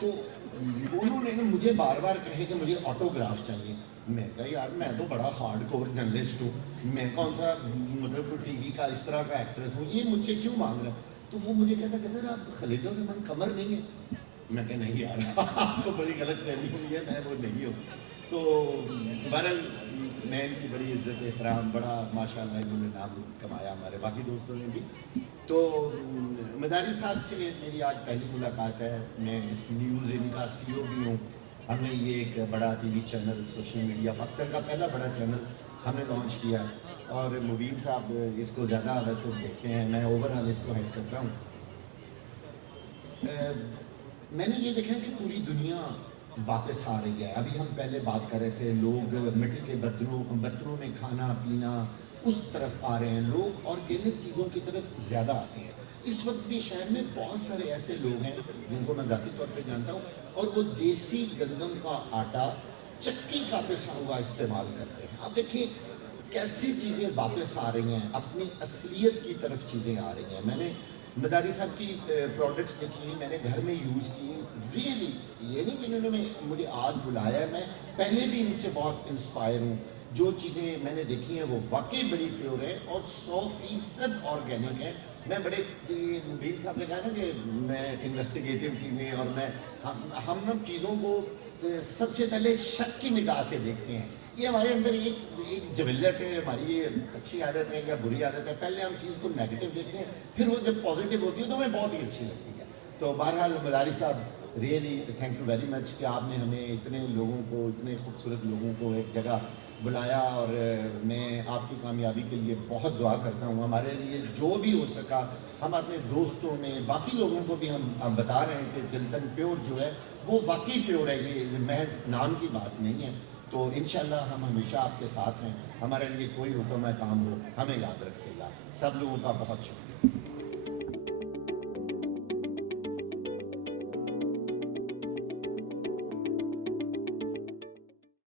تو انہوں نے مجھے بار بار کہے کہ مجھے آٹوگراف چاہیے. میں کہا یار میں تو بڑا ہارڈ کور جرنلسٹ ہوں, میں کون سا مطلب ٹی وی کا اس طرح کا ایکٹریس ہوں, یہ مجھ سے کیوں مانگ رہا ہے؟ تو وہ مجھے کہتا کہ سر آپ خلیل الرحمن قمر نہیں ہیں. میں کہ نہیں یار آپ کو بڑی غلط فہمی ہوئی ہے, میں وہ نہیں ہوں. تو بہرحال میں ان کی بڑی عزت احترام, بڑا ماشاء اللہ انہوں نے نام کمایا, ہمارے باقی دوستوں نے بھی. تو مزاری صاحب سے میری آج پہلی ملاقات ہے. میں اس نیوز ان کا سی او بھی ہوں. ہم نے یہ ایک بڑا T V channel social media Pakistan کا پہلا بڑا چینل ہم نے لانچ کیا, اور مبین صاحب اس کو زیادہ ویسے دیکھتے ہیں, میں اوور آل اس کو ہیڈ کرتا ہوں. میں نے یہ دیکھا کہ پوری دنیا واپس آ رہی ہے. ابھی ہم پہلے بات کر رہے تھے, لوگ مٹی کے برتنوں میں کھانا پینا اس طرف آ رہے ہیں, لوگ آرگینک چیزوں کی طرف زیادہ آتے ہیں. اس وقت بھی شہر میں بہت سارے ایسے لوگ ہیں جن کو میں ذاتی طور پہ جانتا ہوں, اور وہ دیسی گندم کا آٹا چکی کا پسا ہوا استعمال کرتے ہیں. آپ دیکھیں کیسی چیزیں واپس آ رہی ہیں, اپنی اصلیت کی طرف چیزیں آ رہی ہیں. میں نے مزاری صاحب کی پروڈکٹس دیکھی, میں نے گھر میں یوز کی, ریئلی یہ نہیں کہ انہوں نے مجھے آج بلایا ہے, میں پہلے بھی ان سے بہت انسپائر ہوں. جو چیزیں میں نے دیکھی ہیں وہ واقعی بڑی پیور ہے اور 100% آرگینک ہے. میں بڑے مبین صاحب نے کہا نا کہ میں انویسٹیگیٹو چیزیں, اور میں ہم نا چیزوں کو سب سے پہلے شک کی نگاہ سے دیکھتے ہیں. یہ ہمارے اندر ایک جبلت ہے, ہماری یہ اچھی عادت ہے یا بری عادت ہے, پہلے ہم چیز کو نیگیٹو دیکھتے ہیں, پھر وہ جب پازیٹیو ہوتی ہے تو ہمیں بہت ہی اچھی لگتی ہے. تو بہرحال مزاری صاحب really thank you very much کہ آپ نے ہمیں اتنے لوگوں کو, اتنے خوبصورت لوگوں کو ایک جگہ بلایا, اور میں آپ کی کامیابی کے لیے بہت دعا کرتا ہوں. ہمارے لیے جو بھی ہو سکا, ہم اپنے دوستوں میں باقی لوگوں کو بھی ہم بتا رہے ہیں کہ چلتن پیور جو ہے وہ واقعی پیور ہے, یہ محض نام کی بات نہیں ہے. تو انشاءاللہ ہم ہمیشہ آپ کے ساتھ ہیں. ہمارے لیے کوئی حکم ہے کام ہو ہمیں یاد رکھیے گا. سب لوگوں کا بہت شکریہ.